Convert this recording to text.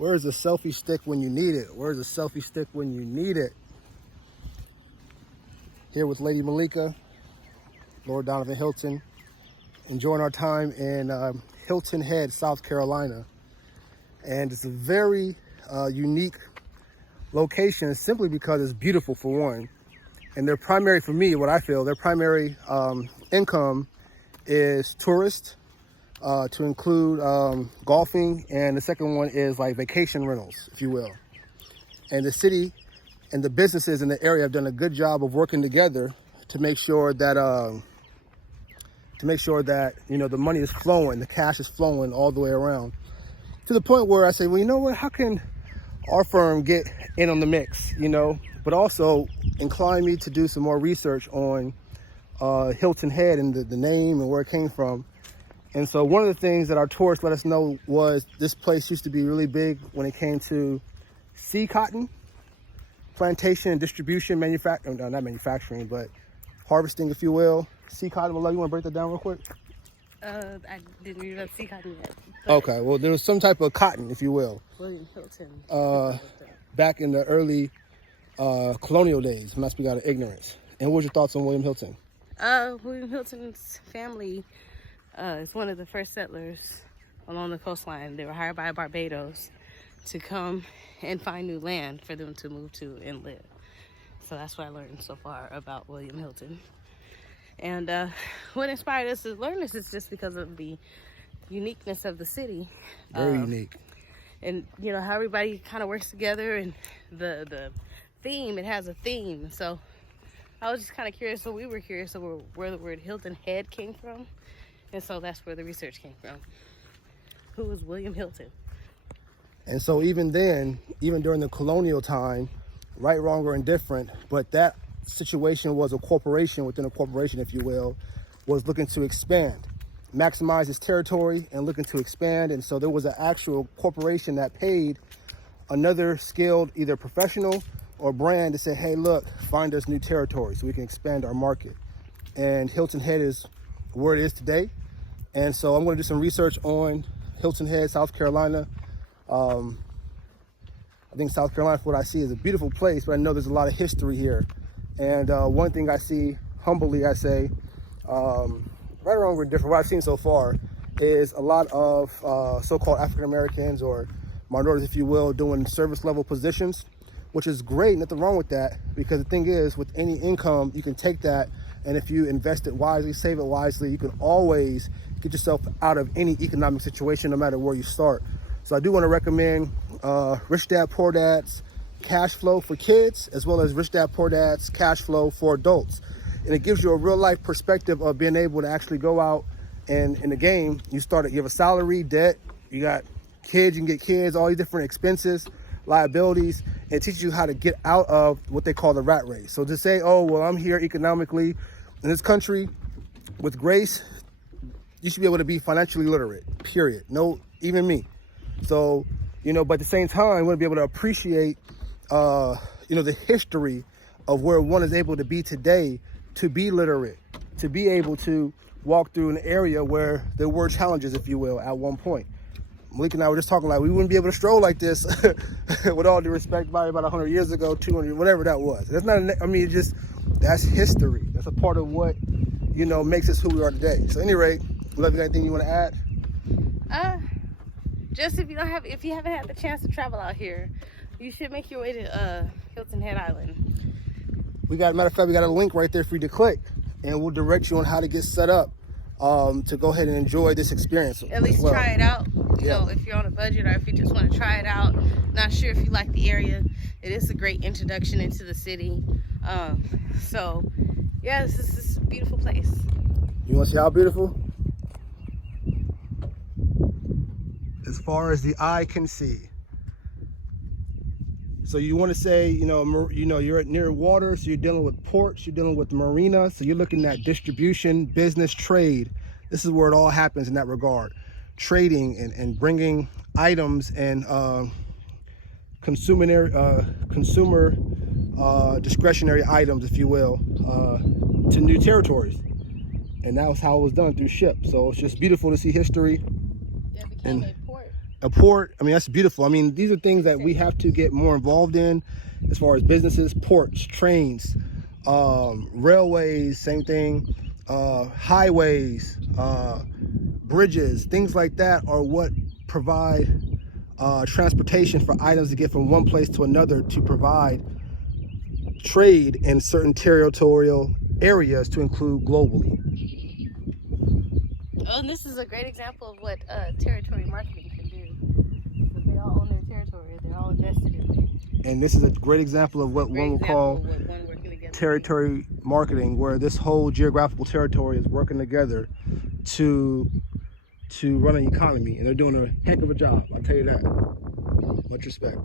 Where's the selfie stick when you need it? Where's the selfie stick when you need it? Here with Lady Malika, Lord Donovan Hilton, enjoying our time in Hilton Head, South Carolina. And it's a very unique location simply because it's beautiful, for one. And their primary, for me, what I feel, their primary income is tourist, to include golfing, and the second one is like vacation rentals, if you will. And the city and the businesses in the area have done a good job of working together to make sure that you know, the money is flowing, the cash is flowing all the way around, to the point where I say, well, you know what, how can our firm get in on the mix, you know, but also incline me to do some more research on Hilton Head and the name and where it came from. And so one of the things that our tourists let us know was this place used to be really big when it came to sea cotton, plantation and distribution, not manufacturing, but harvesting, if you will. Sea cotton. Well, you want to break that down real quick? I didn't read about sea cotton yet. Okay, well, there was some type of cotton, if you will. William Hilton. Back in the early colonial days, I'm not speaking out of ignorance. And what was your thoughts on William Hilton? William Hilton's family is one of the first settlers along the coastline. They were hired by Barbados to come and find new land for them to move to and live. So that's what I learned so far about William Hilton. And what inspired us to learn this is just because of the uniqueness of the city. Very unique. And, you know, how everybody kind of works together, and the theme, it has a theme. So I was just kind of curious. So we were curious over where the word Hilton Head came from. And so that's where the research came from. Who was William Hilton? And so even then, even during the colonial time, right, wrong, or indifferent, but that situation was a corporation within a corporation, if you will, was looking to expand, maximize its territory and looking to expand. And so there was an actual corporation that paid another skilled, either professional or brand, to say, hey, look, find us new territory so we can expand our market. And Hilton Head is where it is today. And so I'm going to do some research on Hilton Head, South Carolina. I think South Carolina, for what I see, is a beautiful place, but I know there's a lot of history here. And one thing I see, humbly I say, right or wrong or different, what I've seen so far is a lot of so-called African Americans or minorities, if you will, doing service level positions, which is great, nothing wrong with that, because the thing is, with any income, you can take that, and if you invest it wisely, save it wisely, you can always get yourself out of any economic situation, no matter where you start. So I do want to recommend Rich Dad Poor Dad's Cashflow for kids, as well as Rich Dad Poor Dad's Cashflow for adults. And it gives you a real life perspective of being able to actually go out and in the game, you have a salary, debt, you got kids, you can get kids, all these different expenses, liabilities, and it teaches you how to get out of what they call the rat race. So to say, oh, well, I'm here economically in this country with grace, you should be able to be financially literate, period. No, even me. So, you know, but at the same time, I want to be able to appreciate, you know, the history of where one is able to be today, to be literate, to be able to walk through an area where there were challenges, if you will, at one point. Malik and I were just talking like we wouldn't be able to stroll like this with all due respect, probably about 100 years ago, 200, whatever that was. That's not, I mean, just, that's history. That's a part of what, you know, makes us who we are today. So at any rate, Love, you got anything you want to add? Just if you haven't had the chance to travel out here, you should make your way to Hilton Head Island. Matter of fact, we got a link right there for you to click, and we'll direct you on how to get set up to go ahead and enjoy this experience. At least try it out. You know, if you're on a budget or if you just want to try it out, not sure if you like the area, it is a great introduction into the city. So yeah, this is a beautiful place. You want to see how beautiful? As far as the eye can see. So you want to say, you know, you're near water, so you're dealing with ports, you're dealing with marina, so you're looking at distribution, business, trade. This is where it all happens in that regard. Trading and bringing items and consumer discretionary items, if you will, to new territories. And that was how it was done, through ship. So it's just beautiful to see history. Yeah, it became a port. A port, I mean, that's beautiful. I mean, these are things that we have to get more involved in as far as businesses, ports, trains, railways, same thing, highways, bridges, things like that are what provide transportation for items to get from one place to another to provide trade in certain territorial areas to include globally. Oh, and this is a great example of what territory marketing can do. Because they all own their territory. They're all invested in it. And this is a great example of what one would call territory marketing, where this whole geographical territory is working together to run an economy, and they're doing a heck of a job. I'll tell you that. Much respect.